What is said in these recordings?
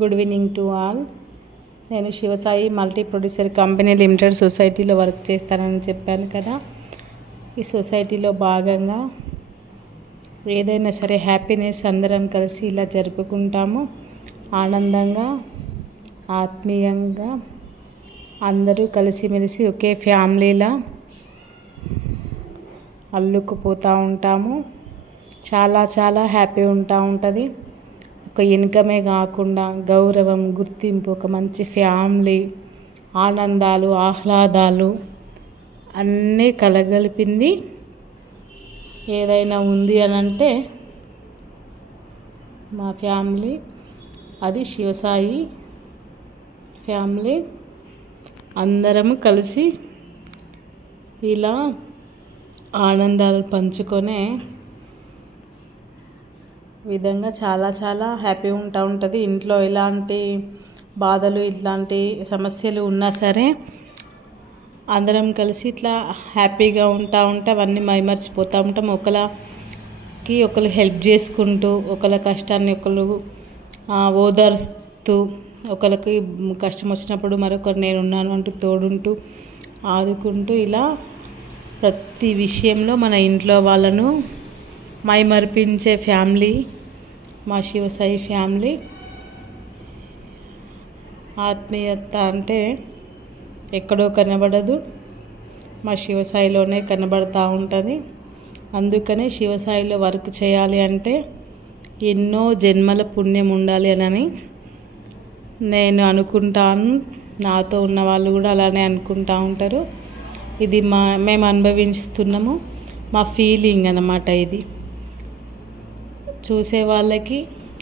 Good evening to all. నేను Shivasai multi producer company limited సొసైటీలో work చేస్తానని చెప్పాను కదా. ఈ సొసైటీలో భాగంగా ఏదైనా సరే హ్యాపీనెస్ అందరం కలిసి ఇలా జరుపుకుంటాము. ఆనందంగా ఆత్మీయంగా అందరూ కలిసిమెలిసి ఒకే ఫ్యామిలీలా అల్లుకుపోతూ ఉంటాము. చాలా చాలా హ్యాపీ ఉంటుంది. ఒక ఇన్కమే కాకుండా గౌరవం, గుర్తింపు, ఒక మంచి ఫ్యామిలీ, ఆనందాలు, ఆహ్లాదాలు అన్నీ కలగలిపింది ఏదైనా ఉంది అని అంటే మా ఫ్యామిలీ, అది శివసాయి ఫ్యామిలీ. అందరము కలిసి ఇలా ఆనందాలు పంచుకొనే విధంగా చాలా చాలా హ్యాపీ ఉంటుంది. ఇంట్లో ఎలాంటి బాధలు, ఇట్లాంటి సమస్యలు ఉన్నా సరే అందరం కలిసి ఇట్లా హ్యాపీగా ఉంటే అవన్నీ మైమర్చిపోతూ ఉంటాం. ఒకరు హెల్ప్ చేసుకుంటూ, ఒకళ్ళ కష్టాన్ని ఒకరు ఓదార్స్తూ, ఒకరికి కష్టం వచ్చినప్పుడు మరొకరు నేనున్నాను అంటూ తోడుంటూ ఆదుకుంటూ ఇలా ప్రతి విషయంలో మన ఇంట్లో వాళ్ళను మైమర్పించే ఫ్యామిలీ మా శివసాయి ఫ్యామిలీ. ఆత్మీయత అంటే ఎక్కడో కనబడదు, మా శివసాయిలోనే కనబడుతూ ఉంటుంది. అందుకనే శివసాయిలో వర్క్ చేయాలి అంటే ఎన్నో జన్మల పుణ్యం ఉండాలి అని నేను అనుకుంటాను. నాతో ఉన్న వాళ్ళు కూడా అలానే అనుకుంటూ ఉంటారు. ఇది మేము అనుభవిస్తున్నాము, మా ఫీలింగ్ అన్నమాట. ఇది చూసే వాళ్ళకి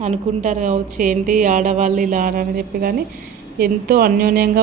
అనుకుంటారు కావచ్చు, ఏంటి ఆడవాళ్ళు ఇలా అని చెప్పి, కానీ ఎంతో అన్యోన్యంగా